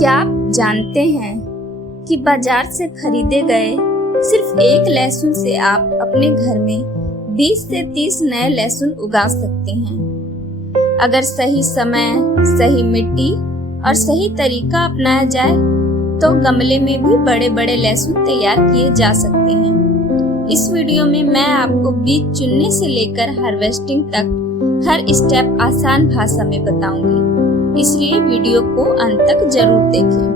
क्या आप जानते हैं कि बाजार से खरीदे गए सिर्फ एक लहसुन से आप अपने घर में 20 से 30 नए लहसुन उगा सकते हैं। अगर सही समय, सही मिट्टी और सही तरीका अपनाया जाए तो गमले में भी बड़े बड़े लहसुन तैयार किए जा सकते हैं। इस वीडियो में मैं आपको बीज चुनने से लेकर हार्वेस्टिंग तक हर स्टेप आसान भाषा में बताऊंगी, इसलिए वीडियो को अंत तक जरूर देखें।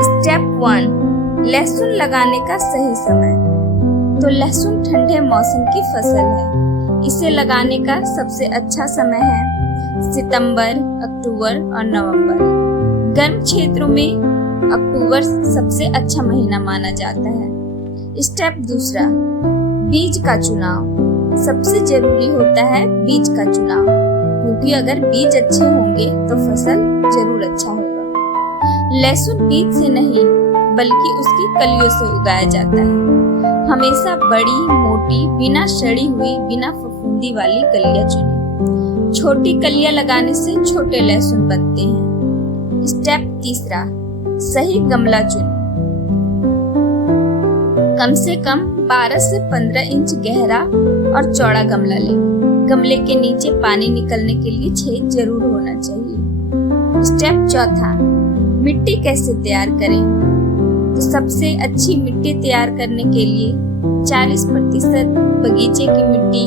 स्टेप 1, लहसुन लगाने का सही समय। तो लहसुन ठंडे मौसम की फसल है। इसे लगाने का सबसे अच्छा समय है सितंबर, अक्टूबर और नवंबर। गर्म क्षेत्रों में अक्टूबर सबसे अच्छा महीना माना जाता है। स्टेप 2, बीज का चुनाव। सबसे जरूरी होता है बीज का चुनाव, क्योंकि अगर बीज अच्छे होंगे तो फसल जरूर अच्छा होगा। लहसुन बीज से नहीं बल्कि उसकी कलियों से उगाया जाता है। हमेशा बड़ी, मोटी, बिना सड़ी हुई, बिना फफूंदी वाली कलियां चुनें। छोटी कलियां लगाने से छोटे लहसुन बनते हैं। स्टेप 3, सही गमला चुनें। कम से कम 12 से 15 इंच गहरा और चौड़ा गमला लें। गमले के नीचे पानी निकलने के लिए छेद जरूर होना चाहिए। स्टेप 4, मिट्टी कैसे तैयार करें। तो सबसे अच्छी मिट्टी तैयार करने के लिए 40% बगीचे की मिट्टी,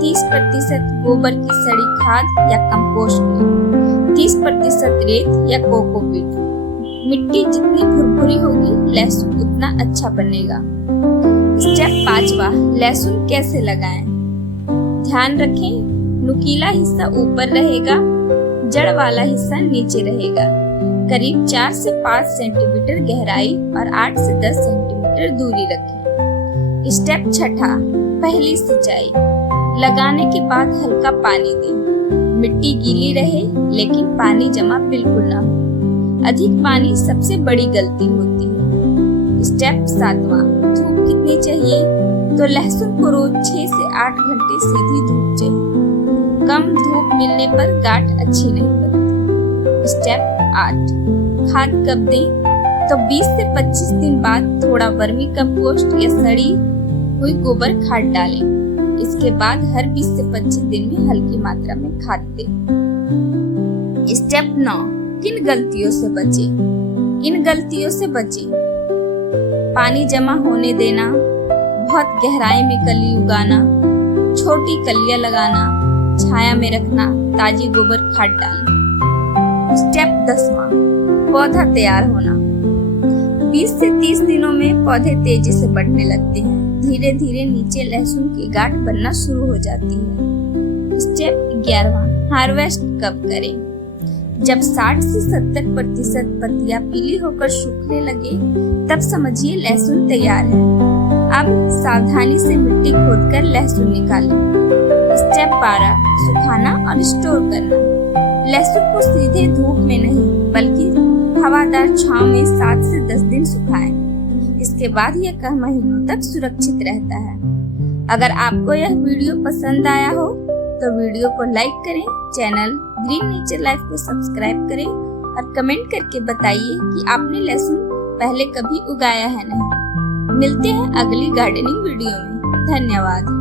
30% गोबर की सड़ी खाद या कंपोस्ट लें, 30% रेत या कोकोपीट। मिट्टी जितनी भुरभुरी होगी लहसुन उतना अच्छा बनेगा। स्टेप 5, लहसुन कैसे लगाएं। ध्यान रखें, नुकीला हिस्सा ऊपर रहेगा, जड़ वाला हिस्सा नीचे रहेगा। करीब 4 से 5 सेंटीमीटर गहराई और 8 से 10 सेंटीमीटर दूरी रखें। स्टेप 6, पहली सिंचाई। लगाने के बाद हल्का पानी दें। मिट्टी गीली रहे लेकिन पानी जमा बिल्कुल ना हो। अधिक पानी सबसे बड़ी गलती होती है। स्टेप 7, धूप कितनी चाहिए। तो लहसुन को रोज 6 से 8 घंटे सीधी धूप चाहिए। कम धूप मिलने पर गांठ अच्छी नहीं बनती। स्टेप 8, खाद कब दें। तो 20 से 25 दिन बाद थोड़ा वर्मी कंपोस्ट या सड़ी हुई गोबर खाद डालें। इसके बाद हर 20 से 25 दिन में हल्की मात्रा में खाद दें। स्टेप 9, किन गलतियों से बचें। इन गलतियों से बचें: पानी जमा होने देना, बहुत गहराई में कली उगाना, छोटी कलियां लगाना, छाया में रखना, ताजी गोबर खाद डालना। स्टेप 10, पौधा तैयार होना। 20 से 30 दिनों में पौधे तेजी से बढ़ने लगते हैं। धीरे धीरे नीचे लहसुन की गांठ बनना शुरू हो जाती है। स्टेप 11, हार्वेस्ट कब करें। जब 60 से 70% पत्तियां पीली होकर सूखने लगे तब समझिए लहसुन तैयार है। अब सावधानी से मिट्टी खोदकर लहसुन निकालें। स्टेप 12, सुखाना और स्टोर करना। लहसुन को सीधे धूप में नहीं बल्कि हवादार छांव में 7 से 10 दिन सुखाएं। इसके बाद यह कई महीनों तक सुरक्षित रहता है। अगर आपको यह वीडियो पसंद आया हो तो वीडियो को लाइक करें, चैनल ग्रीन नेचर लाइफ को सब्सक्राइब करें और कमेंट करके बताइए कि आपने लहसुन पहले कभी उगाया है नहीं। मिलते हैं अगली गार्डनिंग वीडियो में। धन्यवाद।